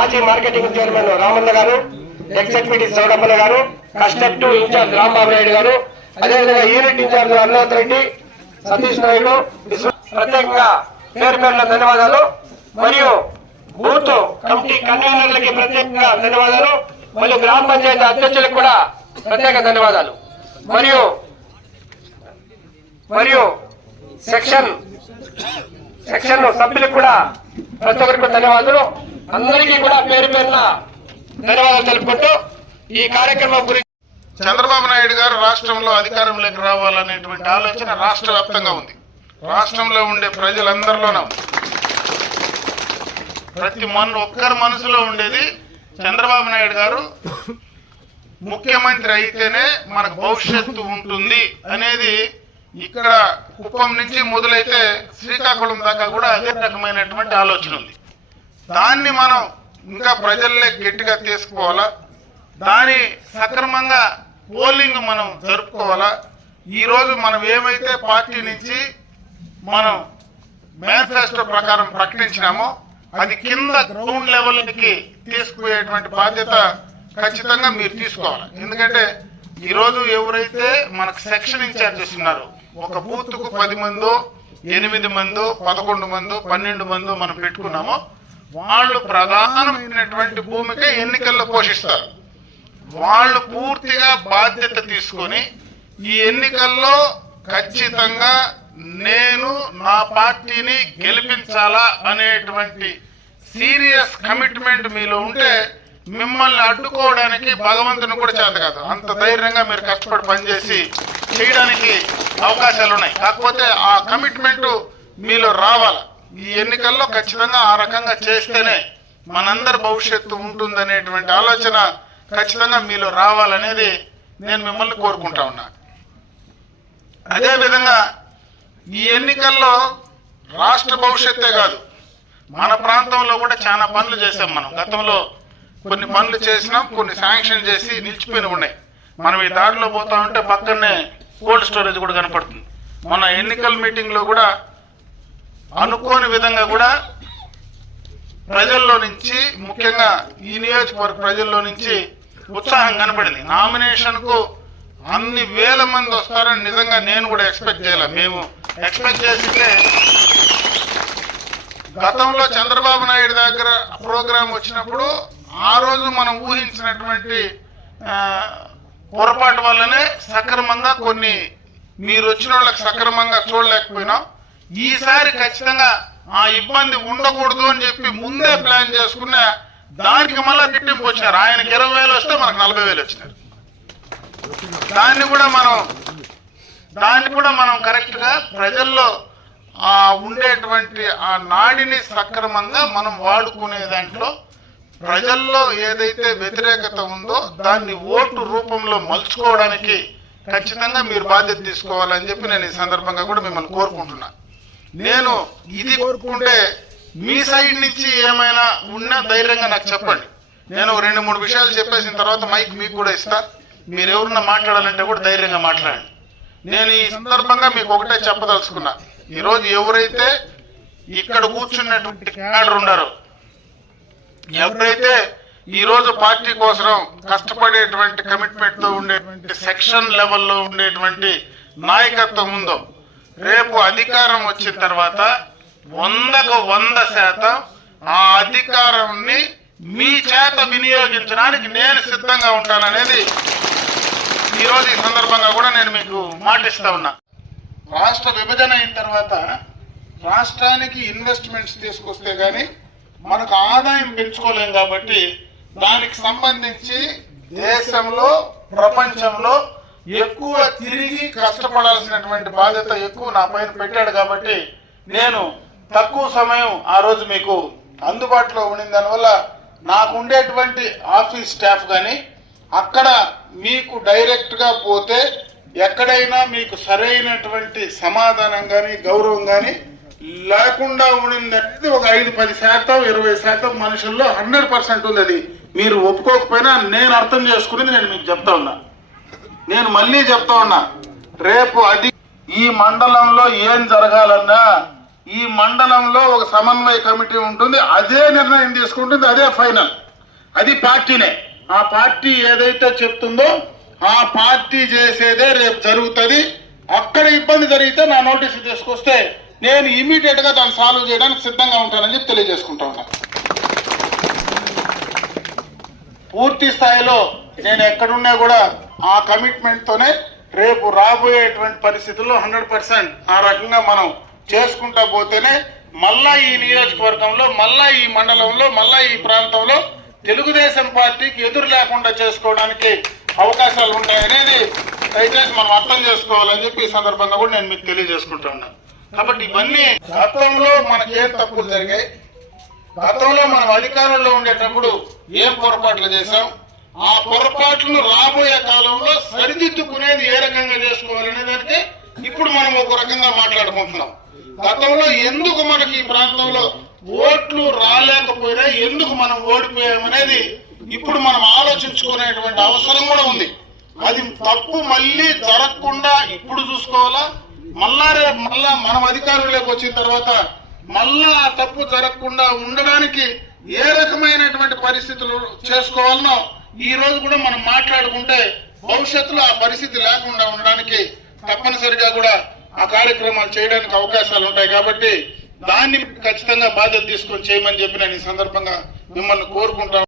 మాజీ marketing chairman Ramanna గారు executive సౌడప్పన్న గారు కస్టెక్టివ్ ఇన్ఛార్జ్ రాంబాబు నాయుడు గారు అదేవిధంగా యూనిట్ ఇన్ఛార్జ్ అన్నోత్ రెడ్డి సతీష్ నాయుడు ప్రత్యేకంగా పేరు పేరున ధన్యవాదాలు. మరియు బూత్ కమిటీ కన్వీనర్లకి ప్రత్యేకంగా ధన్యవాదాలు. మరియు గ్రామ పంచాయతీ అధ్యక్షులకు కూడా ప్రత్యేక ధన్యవాదాలు. మరియు మరియు సెక్షన్ సెక్షన్ సభ్యులకు కూడా ప్రతి ఒక్కరికి ధన్యవాదాలు. అందరికీ కూడా పేరు పేరున ధన్యవాదాలు తెలుపుకుంటూ ఈ కార్యక్రమం గురించి చంద్రబాబు నాయుడు గారు రాష్ట్రంలో అధికారంలోకి రావాలనేటువంటి ఆలోచన రాష్ట్ర వ్యాప్తంగా ఉంది. రాష్ట్రంలో ఉండే ప్రజలందరిలోనూ. ప్రతి మన ఒక్కరి మనసులో ఉండేది చంద్రబాబు నాయుడు గారు. ముఖ్యమంత్రి అయితేనే మనకు భవిష్యత్తు ఉంటుంది అనేది ఇక్కడ కుప్పం నుంచి మొదలైతే శ్రీకాకుళం దాకా కూడా అదే రకమైనటువంటి ఆలోచన ఉంది. దాన్ని మనం ఇంకా ప్రజల్లో గట్టిగా తీసుకోవాలా? దాని సక్రమంగా పోలింగ్ మనం జరుపుకోవాలా? ఈరోజు మనం ఏమైతే పార్టీ నుంచి మనం మేనిఫెస్టో ప్రకారం ప్రకటించినామో అది కింద గ్రౌండ్ లెవెల్కి తీసుకుపోయేటువంటి బాధ్యత ఖచ్చితంగా మీరు తీసుకోవాలి. ఎందుకంటే ఈరోజు ఎవరైతే మనకు సెక్షన్ ఇన్ఛార్జెస్ ఉన్నారు ఒక బూత్కు పది మందో ఎనిమిది మందో పదకొండు మందో పన్నెండు మందో మనం పెట్టుకున్నామో వాళ్ళు ప్రధానమైనటువంటి భూమిక ఎన్నికల్లో పోషిస్తారు. వాళ్ళు పూర్తిగా బాధ్యత తీసుకొని ఈ ఎన్నికల్లో ఖచ్చితంగా నేను నా పార్టీని గెలిపించాలా అనేటువంటి సీరియస్ కమిట్మెంట్ మీలో ఉంటే మిమ్మల్ని అడ్డుకోవడానికి భగవంతుని కూడా చేత కాదు. అంత ధైర్యంగా మీరు కష్టపడి పనిచేసి చేయడానికి అవకాశాలు ఉన్నాయి కాకపోతే ఆ కమిట్మెంట్ మీలో రావాలి? ఈ ఎన్నికల్లో ఖచ్చితంగా ఆ రకంగా చేస్తేనే మనందరి భవిష్యత్తు ఉంటుందనేటువంటి ఆలోచన ఖచ్చితంగా మీలో రావాలనేది నేను మిమ్మల్ని కోరుకుంటా ఉన్నా. అదేవిధంగా ఈ ఎన్నికల్లో రాష్ట్ర భవిష్యత్తే కాదు మన ప్రాంతంలో కూడా చాలా పనులు చేసాం మనం. గతంలో కొన్ని పనులు చేసినాం కొన్ని శాంక్షన్ చేసి నిలిచిపోయిన ఉన్నాయి. మనం ఈ దారిలో పోతా ఉంటే పక్కనే కోల్డ్ స్టోరేజ్ కూడా కనపడుతుంది. మన ఎన్నికల మీటింగ్లో కూడా అనుకోని విధంగా కూడా ప్రజల్లో నుంచి ముఖ్యంగా ఈ నియోజకవర్గ ప్రజల్లో నుంచి ఉత్సాహం కనపడింది నామినేషన్కు అన్ని వేల మంది వస్తారని నిజంగా నేను కూడా ఎక్స్పెక్ట్ చేయలే. మేము ఎక్స్పెక్ట్ చేసింటే గతంలో చంద్రబాబు నాయుడు దగ్గర ప్రోగ్రాం వచ్చినప్పుడు ఆ రోజు మనం ఊహించినటువంటి పొరపాటు వల్లనే సక్రమంగా కొన్ని మీరు వచ్చిన వాళ్ళకి సక్రమంగా చూడలేకపోయినాం. ఈసారి ఖచ్చితంగా ఆ ఇబ్బంది ఉండకూడదు అని చెప్పి ముందే ప్లాన్ చేసుకున్న దానికి మళ్ళా తిట్టింపు వచ్చినారు ఆయనకి ఇరవై వేలు వస్తే మనకు నలభై వేలు వచ్చినారు. దాన్ని కూడా మనం దాన్ని కూడా మనం కరెక్ట్గా ప్రజల్లో ఆ ఉండేటువంటి ఆ నాడిని సక్రమంగా మనం వాడుకునే దాంట్లో ప్రజల్లో ఏదైతే వ్యతిరేకత ఉందో దాన్ని ఓటు రూపంలో మలుచుకోవడానికి ఖచ్చితంగా మీరు బాధ్యత తీసుకోవాలని చెప్పి నేను ఈ సందర్భంగా కూడా మిమ్మల్ని కోరుకుంటున్నాను నేను ఇది కోరుకుంటే మీ సైడ్ నుంచి ఏమైనా ఉన్నా ధైర్యంగా నాకు చెప్పండి. నేను రెండు మూడు విషయాలు చెప్పేసిన తర్వాత మైక్ మీకు కూడా ఇస్తా. మీరు ఎవరన్నా మాట్లాడాలంటే కూడా ధైర్యంగా మాట్లాడండి. నేను ఈ సందర్భంగా మీకు ఒకటే చెప్పదలుచుకున్నా. ఈరోజు ఎవరైతే ఇక్కడ కూర్చున్నటువంటి క్యాడర్ ఉన్నారో ఎవరైతే ఈ రోజు పార్టీ కోసం కష్టపడేటువంటి కమిట్మెంట్తో ఉండేటువంటి సెక్షన్ లెవెల్లో ఉండేటువంటి నాయకత్వం ఉందో రేపు అధికారం వచ్చిన తర్వాత వందకు వంద శాతం ఆ అధికారాన్ని మీ చేత వినియోగించడానికి నేను సిద్ధంగా ఉంటాననేది ఈ రోజు ఈ సందర్భంగా కూడా నేను మీకు మాటిస్తా ఉన్నా. రాష్ట్ర విభజన అయిన తర్వాత రాష్ట్రానికి ఇన్వెస్ట్మెంట్స్ తీసుకొస్తే గానీ మనకు ఆదాయం పెంచుకోలేం కాబట్టి దానికి సంబంధించి దేశంలో ప్రపంచంలో ఎక్కువ తిరిగి కష్టపడాల్సినటువంటి బాధ్యత ఎక్కువ నా పైన పెట్టాడు కాబట్టి నేను తక్కువ సమయం ఆ రోజు మీకు అందుబాటులో ఉండిన దానివల్ల నాకు ఉండేటువంటి ఆఫీస్ స్టాఫ్ కానీ అక్కడ మీకు డైరెక్ట్గా పోతే ఎక్కడైనా మీకు సరైనటువంటి సమాధానం కానీ గౌరవం కానీ లేకుండా ఉండింది ఒక ఐదు పది శాతం ఇరవై శాతం మనుషుల్లో హండ్రెడ్ పర్సెంట్ ఉంది అది. మీరు ఒప్పుకోకపోయినా నేను అర్థం చేసుకునేది నేను మీకు చెప్తా ఉన్నా. నేను మళ్ళీ చెప్తా ఉన్నా రేపు అది ఈ మండలంలో ఏం జరగాలన్నా ఈ మండలంలో ఒక సమన్వయ కమిటీ ఉంటుంది అదే నిర్ణయం తీసుకుంటుంది అదే ఫైనల్ అది పార్టీనే. ఆ పార్టీ ఏదైతే చెప్తుందో ఆ పార్టీ చేసేదే రేపు జరుగుతుంది. అక్కడ ఇబ్బంది జరిగితే నా నోటీసు తీసుకొస్తే నేను ఇమీడియట్గా దాన్ని సాల్వ్ చేయడానికి సిద్ధంగా ఉంటానని చెప్పి తెలియజేసుకుంటా ఉన్నాను పూర్తి స్థాయిలో నేను ఎక్కడున్నా కూడా ఆ కమిట్మెంట్ తోనే రేపు రాబోయేటువంటి పరిస్థితుల్లో హండ్రెడ్ పర్సెంట్ ఆ రకంగా మనం చేసుకుంటా పోతేనే మళ్ళా ఈ నియోజకవర్గంలో మళ్ళా ఈ మండలంలో మళ్ళా ఈ ప్రాంతంలో తెలుగుదేశం పార్టీకి ఎదురు లేకుండా చేసుకోవడానికి అవకాశాలు ఉంటాయనేది దయచేసి మనం అర్థం చేసుకోవాలని చెప్పి ఈ సందర్భంగా కూడా నేను మీకు తెలియజేసుకుంటా ఉన్నాను. కాబట్టి ఇవన్నీ గతంలో మనకి ఏ తప్పులు జరిగాయి? గతంలో మనం అధికారంలో ఉండేటప్పుడు ఏం పొరపాట్లు చేశాం? ఆ పొరపాట్లను రాబోయే కాలంలో సరిదిద్దుకునేది ఏ రకంగా చేసుకోవాలనే దానికి ఇప్పుడు మనం ఒక రకంగా మాట్లాడుకుంటున్నాం. గతంలో ఎందుకు మనకి ఈ ప్రాంతంలో ఓట్లు రాలేకపోయినా ఎందుకు మనం ఓడిపోయామనేది ఇప్పుడు మనం ఆలోచించుకునేటువంటి అవసరం కూడా ఉంది. అది తప్పు మళ్ళీ జరగకుండా ఇప్పుడు చూసుకోవాలా? మళ్ళా రేపు మళ్ళా మనం అధికారంలోకి వచ్చిన తర్వాత మళ్ళా ఆ తప్పు జరగకుండా ఉండడానికి ఏ రకమైనటువంటి పరిస్థితులు చేసుకోవాలనో ఈ రోజు కూడా మనం మాట్లాడుకుంటే భవిష్యత్తులో ఆ పరిస్థితి లేకుండా ఉండడానికి తప్పనిసరిగా కూడా ఆ కార్యక్రమాలు చేయడానికి అవకాశాలు ఉంటాయి కాబట్టి దాన్ని ఖచ్చితంగా బాధ్యత తీసుకొని చేయమని చెప్పి నేను ఈ సందర్భంగా మిమ్మల్ని కోరుకుంటాను